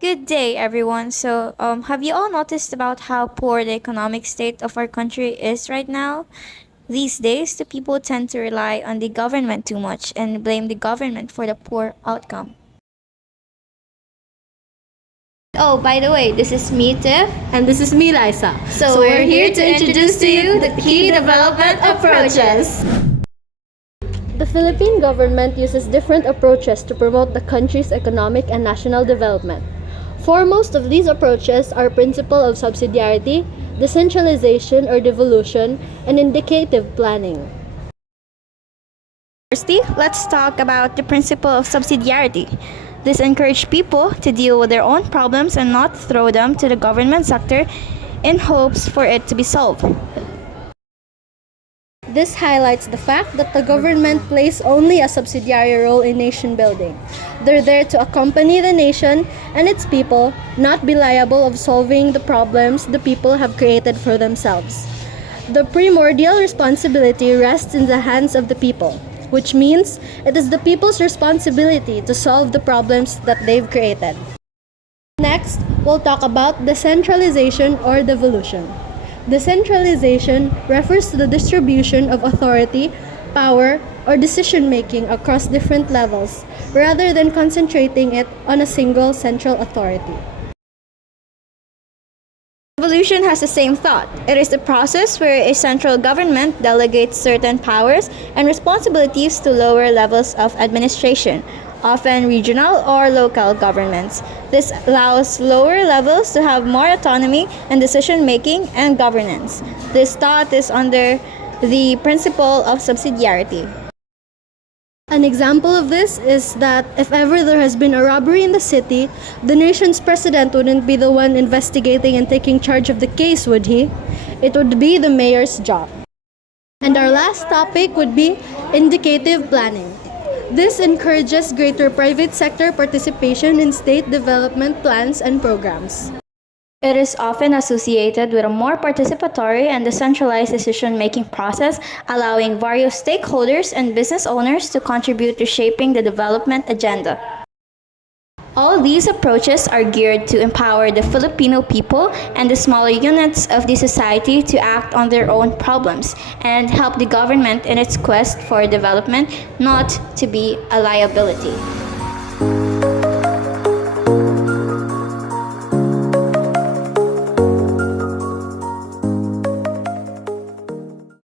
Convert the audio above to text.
Good day, everyone. Have you all noticed about how poor the economic state of our country is right now? These days, the people tend to rely on the government too much and blame the government for the poor outcome. Oh, by the way, this is me, Tiff. And this is me, Liza. So we're here to introduce to you the key development approaches. The Philippine government uses different approaches to promote the country's economic and national development. Foremost of these approaches are principle of subsidiarity, decentralization or devolution, and indicative planning. Firstly, let's talk about the principle of subsidiarity. This encourages people to deal with their own problems and not throw them to the government sector in hopes for it to be solved. This highlights the fact that the government plays only a subsidiary role in nation building. They're there to accompany the nation and its people, not be liable of solving the problems the people have created for themselves. The primordial responsibility rests in the hands of the people, which means it is the people's responsibility to solve the problems that they've created. Next, we'll talk about decentralization or devolution. Decentralization refers to the distribution of authority, power, or decision-making across different levels, rather than concentrating it on a single central authority. Devolution has the same thought. It is the process where a central government delegates certain powers and responsibilities to lower levels of administration, often regional or local governments. This allows lower levels to have more autonomy in decision-making and governance. This thought is under the principle of subsidiarity. An example of this is that if ever there has been a robbery in the city, the nation's president wouldn't be the one investigating and taking charge of the case, would he? It would be the mayor's job. And our last topic would be indicative planning. This encourages greater private sector participation in state development plans and programs. It is often associated with a more participatory and decentralized decision-making process, allowing various stakeholders and business owners to contribute to shaping the development agenda. All these approaches are geared to empower the Filipino people and the smaller units of the society to act on their own problems and help the government in its quest for development, not to be a liability.